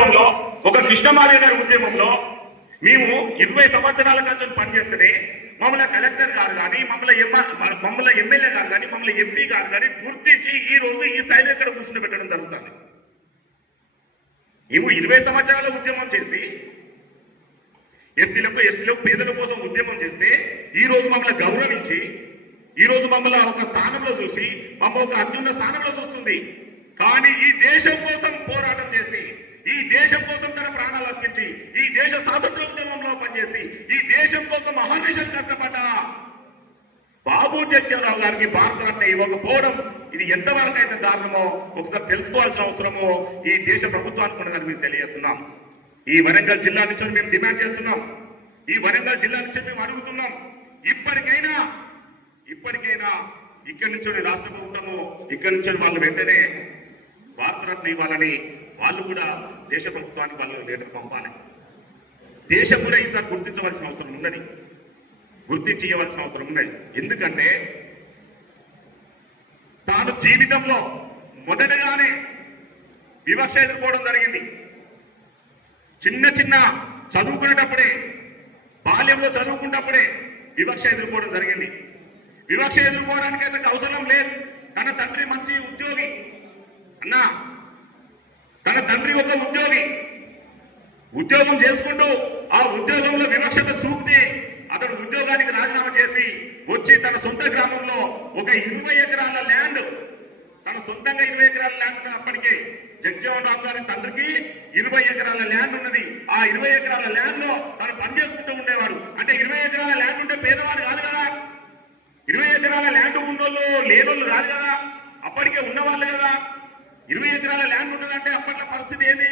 ఉద్యమంలో, ఒక కృష్ణమార్య గారి ఉద్యమంలో మేము 20 సంవత్సరాల కంచెం పనిచేస్తేనే మమ్మల్ని కలెక్టర్ గారు కానీ, మమ్మల్ని ఎమ్మెల్యే గారు కానీ, మమ్మల్ని ఎంపీ గారు కానీ గుర్తించి ఈ రోజు ఈ స్థాయిలో ఇక్కడ కూర్చుని పెట్టడం జరుగుతుంది. మేము 20 సంవత్సరాల ఉద్యమం చేసి ఎస్టీలకు పేదల కోసం ఉద్యమం చేస్తే ఈ రోజు మమ్మల్ని గౌరవించి, ఈ రోజు మమ్మల్ని ఒక స్థానంలో చూసి, మమ్మల్ని ఒక అత్యున్నత స్థానంలో చూస్తుంది. కానీ ఈ దేశం కోసం పోరాటం చేసి, ఈ దేశం కోసం తన ప్రాణాలు అర్పించి, ఈ దేశ స్వాతంత్ర ఉద్యమంలో పనిచేసి, ఈ దేశం కోసం అహర్నిశలు కష్టపడ్డ బాబు జగ్జీవనరావు గారికి భారతరత్న ఇవ్వకపోవడం ఇది ఎంతవరకు అయితే దారుణమో ఒకసారి తెలుసుకోవాల్సిన అవసరమో ఈ దేశ ప్రభుత్వానికి ఉన్నదని మేము తెలియజేస్తున్నాం. ఈ వరంగల్ జిల్లా నుంచి మేము డిమాండ్ చేస్తున్నాం. ఈ వరంగల్ జిల్లా నుంచి మేము అడుగుతున్నాం. ఇప్పటికైనా ఇక్కడి నుంచి రాష్ట్ర ప్రభుత్వము, ఇక్కడి నుంచి వాళ్ళు వెంటనే భారతరత్న ఇవ్వాలని వాళ్ళు కూడా దేశ ప్రభుత్వానికి వాళ్ళు లెటర్ పంపాలి. దేశం కూడా ఈసారి గుర్తించవలసిన అవసరం ఉన్నది, గుర్తించి ఇవ్వవలసిన అవసరం ఉన్నది. ఎందుకంటే తాను జీవితంలో మొదటగానే వివక్ష ఎదుర్కోవడం జరిగింది. చిన్న చదువుకునేటప్పుడే, బాల్యంలో చదువుకున్నప్పుడే వివక్ష ఎదుర్కోవడం జరిగింది. వివక్ష ఎదుర్కోవడానికి అయితే అవసరం లేదు. తన తండ్రి మంచి ఉద్యోగి అన్నా, తన తండ్రి ఒక ఉద్యోగం చేసుకుంటూ ఆ ఉద్యోగంలో వివక్షత చూపి అతడు ఉద్యోగానికి రాజీనామా చేసి వచ్చి తన సొంత గ్రామంలో ఒక 20 ఎకరాల ల్యాండ్, తన సొంతంగా 20 ఎకరాల ల్యాండ్ అప్పటికే జగ్జీవనరావు గారి తండ్రికి 20 ఎకరాల ల్యాండ్ ఉన్నది. ఆ 20 ఎకరాల ల్యాండ్ లో తను పని చేసుకుంటూ ఉండేవాడు. అంటే 20 ఎకరాల ల్యాండ్ ఉంటే పేదవాడు కాదు కదా, 20 ఎకరాల ల్యాండ్ ఉన్నోళ్ళు లేనోళ్ళు కాదు కదా, అప్పటికే ఉన్నవాళ్ళు కదా. 20 ఎకరాల ల్యాండ్ ఉన్నదంటే అప్పట్లో పరిస్థితి ఏంది?